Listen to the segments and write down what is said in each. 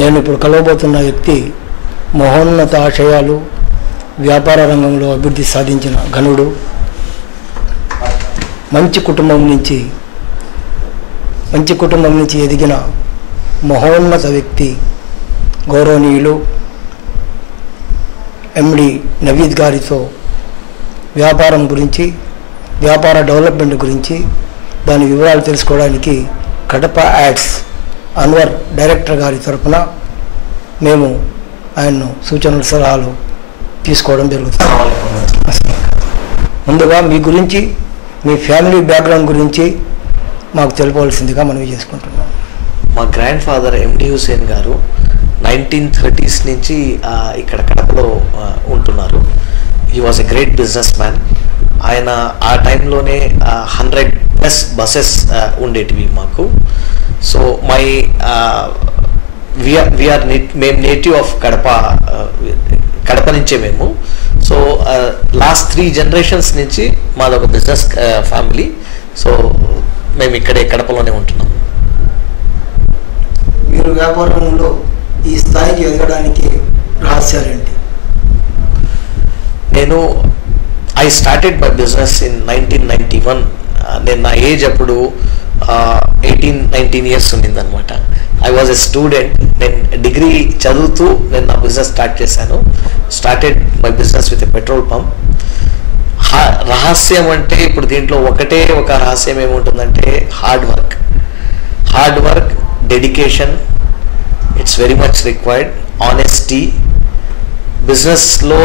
నేను ఇప్పుడు కలవబోతున్న వ్యక్తి మహోన్నత ఆశయాలు, వ్యాపార రంగంలో అభివృద్ధి సాధించిన ఘనుడు, మంచి కుటుంబం నుంచి ఎదిగిన మహోన్నత వ్యక్తి, గౌరవనీయులు ఎండి నవీద్ గారితో వ్యాపారం గురించి, వ్యాపార డెవలప్మెంట్ గురించి, దాని వివరాలు తెలుసుకోవడానికి కడప యాడ్స్ అన్వర్ డైరెక్టర్ గారి తరఫున మేము ఆయన్ను సూచనలు సలహాలు తీసుకోవడం జరుగుతుంది. ముందుగా మీ గురించి, మీ ఫ్యామిలీ బ్యాక్గ్రౌండ్ గురించి మాకు తెలుపవలసిందిగా మనవి చేసుకుంటున్నాం. మా గ్రాండ్ ఫాదర్ ఎండి హుసేన్ గారు 1930s నుంచి ఇక్కడ కడపలో ఉంటున్నారు. He was a great business man. ఆయన ఆ టైంలోనే 100+ బసెస్ ఉండేటివి మాకు. సో మేము నేటివ్ ఆఫ్ కడప నుంచే మేము. సో లాస్ట్ 3 generations నుంచి మాదొక బిజినెస్ ఫ్యామిలీ. సో మేము ఇక్కడే కడపలోనే ఉంటున్నాం. మీరు వ్యాపారంలో ఈ స్థాయికి ఎదగడానికి రహస్యాలేంటి? I started my business in 1991. నేను నా ఏజ్ అప్పుడు 18-19 years ఉండిందనమాట. I was a student. నేను డిగ్రీ చదువుతూ నేను నా బిజినెస్ స్టార్ట్ చేశాను. Started my business with a petrol pump. రహస్యం అంటే ఇప్పుడు దీంట్లో ఒక రహస్యం ఏముంటుందంటే hard work, dedication, it's very much required. Honesty. బిజినెస్లో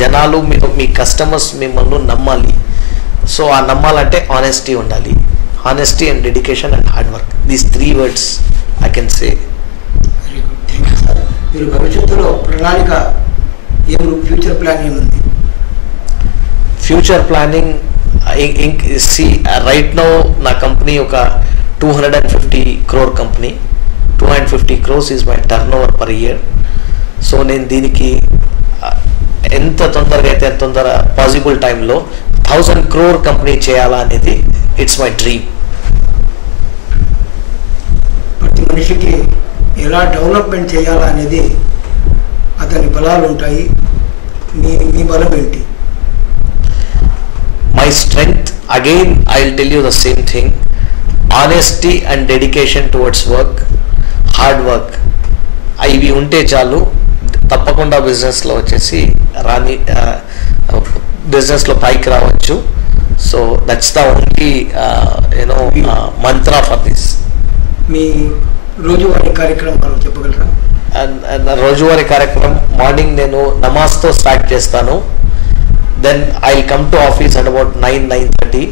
జనాలు మీ కస్టమర్స్ మిమ్మల్ని నమ్మాలి. సో ఆ నమ్మాలంటే ఆనెస్టీ ఉండాలి. Honesty and dedication and hard work, these 3 words I can say. మీరు భవిష్యత్తులో ప్రణాళిక, ఫ్యూచర్ ప్లాన్ ఏముంది? ఫ్యూచర్ ప్లానింగ్ రైట్ నౌ నా కంపెనీ ఒక 250 crore company. 250 crores is my turn-over per year. So నేను దీనికి ఎంత తొందరగా అయితే ఎంత తొందర పాసిబుల్ టైంలో 1000 crore కంపెనీ చేయాలా అనేది ఇట్స్ మై డ్రీమ్. ప్రతి మనిషికి ఎలా డెవలప్మెంట్ చేయాలా అనేది అతని బలాలు ఉంటాయి. మీ బలం ఏంటి? My strength, again I will tell you the same thing. Honesty and dedication towards work, hard work, ఇవి ఉంటే చాలు. తప్పకుండా బిజినెస్లో వచ్చేసి బిజినెస్లో పైకి రావచ్చు. So that's the only mantra for this. మీ రోజువారీ కార్యక్రమాలు చెప్పగలరా? రోజువారీ కార్యక్రమం మార్నింగ్ నేను నమాజ్తో స్టార్ట్ చేస్తాను. Then I will come to office at about 9-9:30.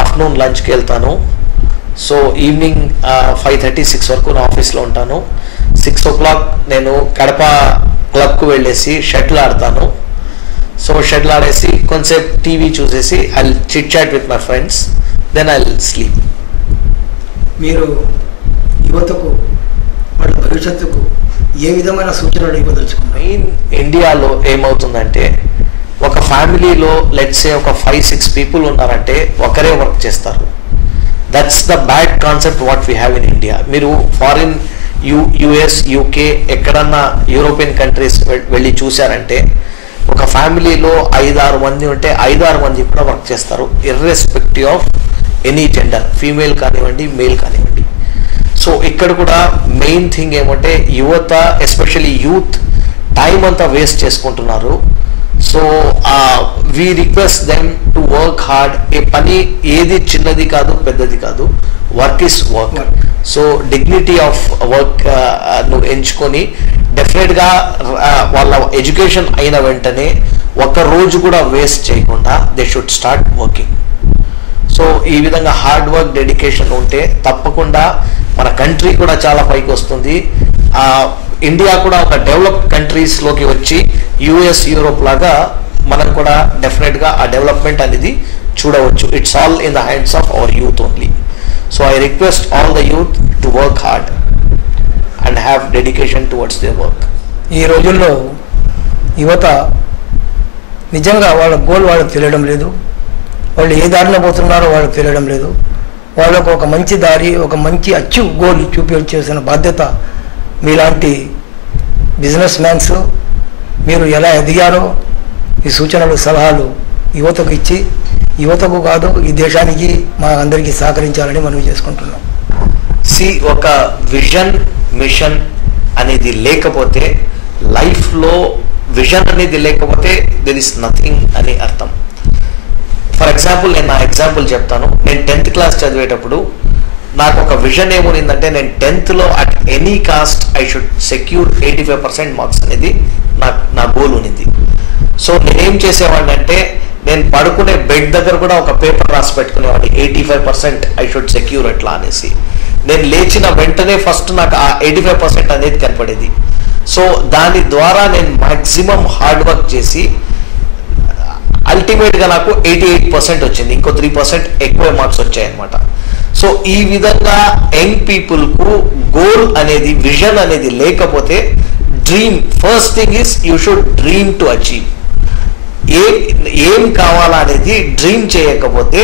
Afternoon లంచ్కి వెళ్తాను. సో ఈవినింగ్ 5:30-6 వరకు నా ఆఫీస్లో ఉంటాను. 6 o'clock నేను కడప క్లబ్కు వెళ్ళేసి షటిల్ ఆడతాను. సో షటిల్ ఆడేసి కొంచెంసేపు టీవీ చూసేసి I will chit chat with my friends, then I will sleep. మీరు యువతకు వాళ్ళ భవిష్యత్తుకు ఏ విధమైన సూచనలు ఇవ్వదలుచుకున్నారు? మెయిన్ ఇండియాలో ఏమవుతుందంటే ఒక ఫ్యామిలీలో లెట్స్ సే ఒక 5-6 people ఉన్నారంటే ఒకరే వర్క్ చేస్తారు. That's the bad concept what we have in India. మీరు ఫారిన్ యుఎస్, యూకే, ఎక్కడన్నా యూరోపియన్ కంట్రీస్ వెళ్ళి చూశారంటే ఒక ఫ్యామిలీలో 5-6 మంది ఉంటే 5-6 మంది కూడా వర్క్ చేస్తారు, irrespective of any gender, female కానివ్వండి, మేల్ కానివ్వండి. సో ఇక్కడ కూడా మెయిన్ థింగ్ ఏమంటే యువత, ఎస్పెషల్లీ యూత్ టైం అంతా వేస్ట్ చేసుకుంటున్నారు. So we request them to work hard. ఏ పని ఏది చిన్నది కాదు, పెద్దది కాదు, work is work. So dignity of work నువ్వు ఎంచుకొని డెఫినెట్గా వాళ్ళ ఎడ్యుకేషన్ అయిన వెంటనే ఒక్క రోజు కూడా వేస్ట్ చేయకుండా they should start working. So ఈ విధంగా హార్డ్ వర్క్, డెడికేషన్ ఉంటే తప్పకుండా మన కంట్రీ కూడా చాలా పైకి వస్తుంది. ఇండియా కూడా ఒక డెవలప్డ్ కంట్రీస్లోకి వచ్చి యుఎస్, యూరోప్ లాగా మనం కూడా డెఫినెట్గా ఆ డెవలప్మెంట్ అనేది చూడవచ్చు. It's all in the hands of our youth only. So I request all the youth to work hard and have dedication towards their work. ఈ రోజుల్లో యువత నిజంగా వాళ్ళ గోల్ వాళ్ళకి తెలియడం లేదు. వాళ్ళు ఏ దారిలో పోతున్నారో వాళ్ళకి తెలియడం లేదు. వాళ్ళకు ఒక మంచి దారి, ఒక మంచి అచీవ్ గోల్ చూపించాల్సిన బాధ్యత మీలాంటి బిజినెస్ మ్యాన్స్ మీరు ఎలా ఎదిగారో ఈ సూచనలు సలహాలు యువతకు ఇచ్చి యువతకు కాదు ఈ దేశానికి మా అందరికీ సహకరించాలని మనవి చేసుకుంటున్నాం. ఒక విజన్ మిషన్ అనేది లేకపోతే లైఫ్లో విజన్ అనేది లేకపోతే దెర్ ఇస్ నథింగ్ అని అర్థం. ఫర్ ఎగ్జాంపుల్ నేను నా ఎగ్జాంపుల్ చెప్తాను. నేను 10th క్లాస్ చదివేటప్పుడు నాకు ఒక విజన్ ఏమునిందంటే నేను 10thలో at any cost I should secure 85% marks అనేది నా గోల్ ఉన్నింది. సో నేనేం చేసేవాడిని అంటే నేను పడుకునే బెడ్ దగ్గర కూడా ఒక పేపర్ రాసి పెట్టుకునేవాడిని 85% ఐ షుడ్ సెక్యూర్ అట్లా అనేసి. నేను లేచిన వెంటనే ఫస్ట్ నాకు ఆ 85% అనేది కనపడేది. సో దాని ద్వారా నేను మ్యాక్సిమం హార్డ్ వర్క్ చేసి అల్టిమేట్గా నాకు 88% వచ్చింది. ఇంకో 3% ఎక్కువ మార్క్స్ వచ్చాయన్నమాట. సో ఈ విధంగా యంగ్ పీపుల్కు గోల్ అనేది విజన్ అనేది లేకపోతే dream first thing is you should dream to achieve. ఏం కావాలా అనేది డ్రీమ్ చేయకపోతే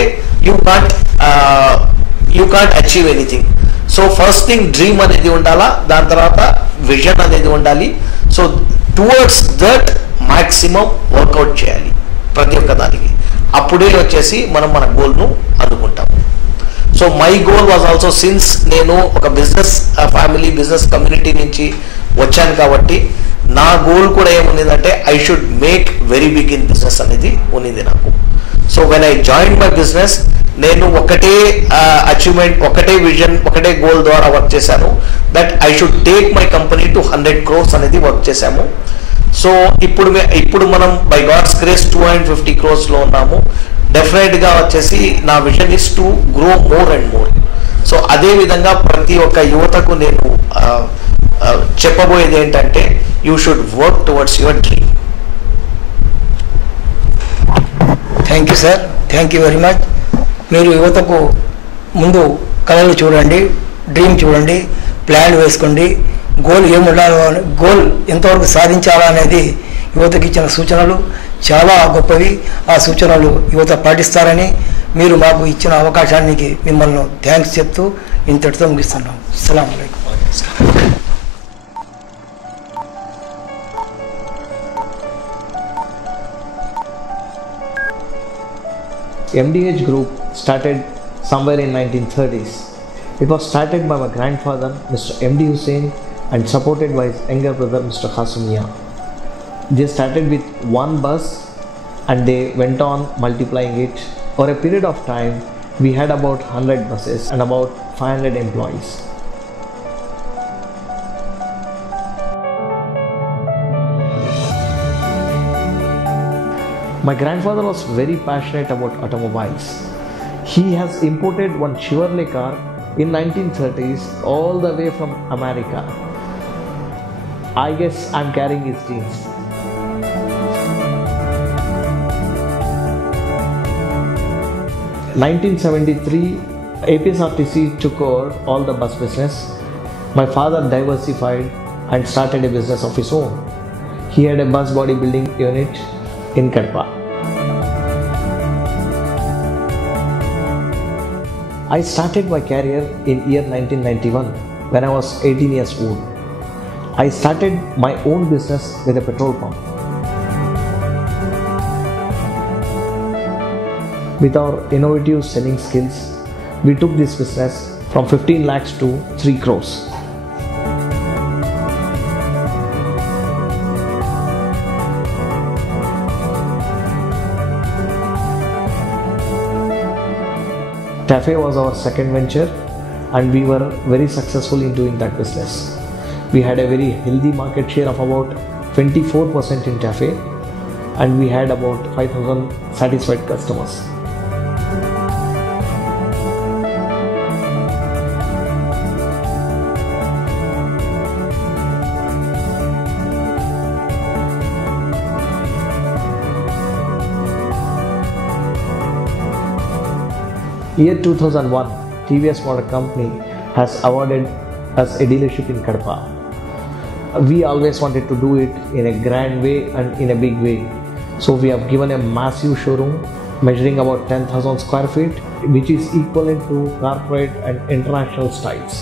you can't achieve anything. So first thing dream అనేది ఉండాలా, దాని తర్వాత విజన్ అనేది ఉండాలి. So towards that maximum workout చేయాలి ప్రతి ఒక్క దానికి. అప్పుడే వచ్చేసి మనం మన గోల్ను అందుకుంటాము. So my goal was also since నేను ఒక బిజినెస్ ఫ్యామిలీ బిజినెస్ కమ్యూనిటీ నుంచి వచ్చాను కాబట్టి నా గోల్ కూడా ఏముందంటే I should make very big in business అనేది ఉన్నింది నాకు. So when I join my business నేను ఒకటే అచీవ్మెంట్, ఒకటే విజన్, ఒకటే గోల్ ద్వారా వర్క్ చేశాను. That I should take my company to 100 crores అనేది వర్క్ చేశాము. సో ఇప్పుడు మనం బై గాడ్స్ గ్రేస్ 250 crores ఉన్నాము. డెఫినెట్గా వచ్చేసి నా vision is to grow more and more. So అదే విధంగా ప్రతి ఒక్క యువతకు నేను చెప్పబోయేది ఏంటంటే you should work towards your dream. Thank you sir, thank you very much. మీరు యువతకు ముందు కళలు చూడండి, డ్రీమ్ చూడండి, ప్లాన్ వేసుకోండి. గోల్ ఏముండాలో, గోల్ ఎంతవరకు సాధించాలా అనేది యువతకి ఇచ్చిన సూచనలు చాలా గొప్పవి. ఆ సూచనలు యువత పాటిస్తారని మీరు మాకు ఇచ్చిన అవకాశానికి మిమ్మల్ని థ్యాంక్స్ చెప్తూ ఇంతటితో ముగిస్తున్నాం. అస్సలాము అలైకుం. MDH Group started somewhere in 1930s. It was started by my grandfather, Mr. MD Hussain, and supported by his younger brother, Mr. Qasim Mia. They started with one bus and they went on multiplying it. For a period of time, we had about 100 buses and about 500 employees. My grandfather was very passionate about automobiles. He has imported one Chevrolet car in 1930s all the way from America. I guess I'm carrying his genes. In 1973, APSRTC took over all the bus business. My father diversified and started a business of his own. He had a bus body building unit in Kadpa. I started my career in year 1991 when I was 18 years old. I started my own business with a petrol pump. With our innovative selling skills, we took this business from 15 lakhs to 3 crores. Cafe was our second venture and we were very successful in doing that business. We had a very healthy market share of about 24% in cafe and we had about 5,000 satisfied customers. Year 2001, TVS Motor Company has awarded us a dealership in Kadpa. We always wanted to do it in a grand way and in a big way. So we have given a massive showroom measuring about 10,000 square feet, which is equivalent to corporate and international styles.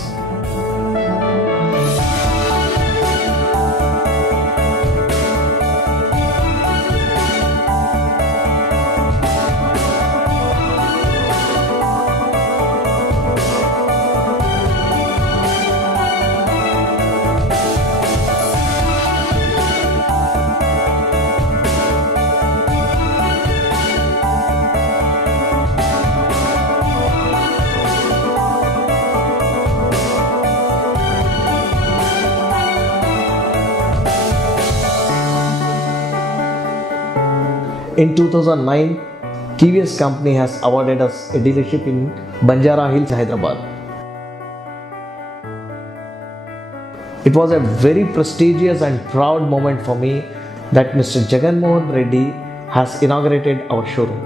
In 2009, TVS company has awarded us a dealership in Banjara Hills, Hyderabad. It was a very prestigious and proud moment for me that Mr. Jagan Mohan Reddy has inaugurated our showroom.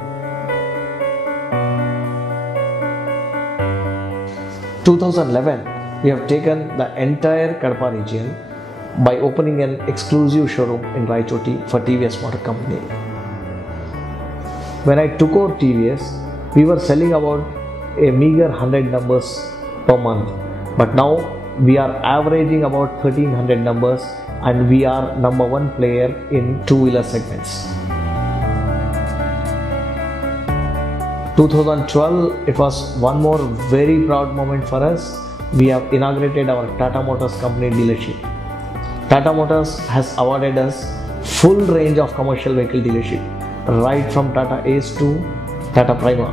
2011, we have taken the entire Kadapa region by opening an exclusive showroom in Raichoti for TVS Motor Company. When I took over TVS, we were selling about a meager 100 numbers per month, but now we are averaging about 1300 numbers and we are number one player in two-wheeler segments. 2012, it was one more very proud moment for us. We have inaugurated our Tata Motors company dealership. Tata Motors has awarded us full range of commercial vehicle dealership, right from Tata Ace to Tata Prima.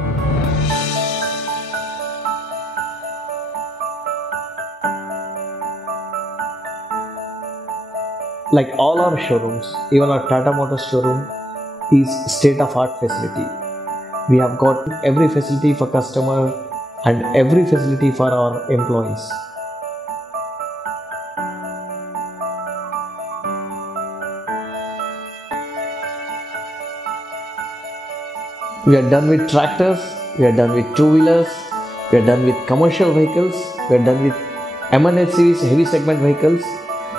Like all our showrooms, even our Tata Motors showroom is state-of-art facility. We have got every facility for customer and every facility for our employees. We are done with tractors, we are done with two-wheelers, we are done with commercial vehicles, we are done with M&H series heavy segment vehicles.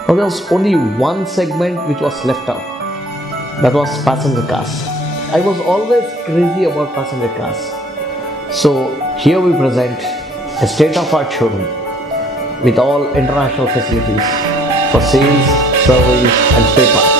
Now there was only one segment which was left out. That was passenger cars. I was always crazy about passenger cars. So here we present a state-of-art showroom with all international facilities for sales, service and spare parts.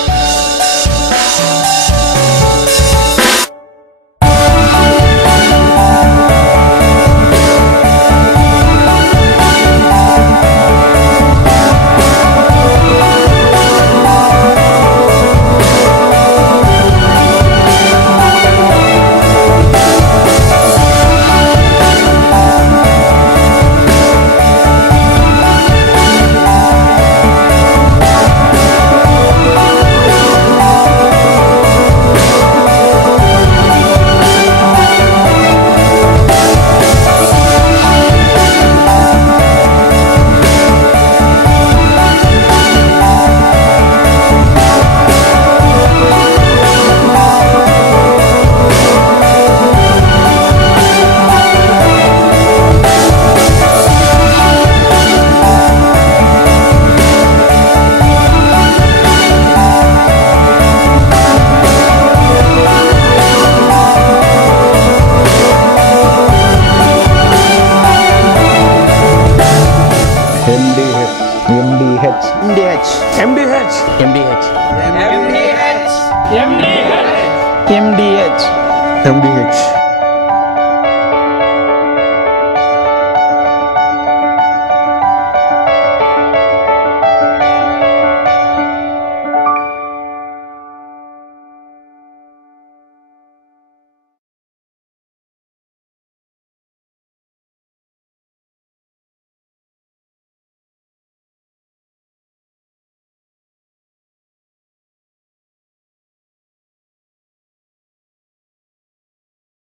MDH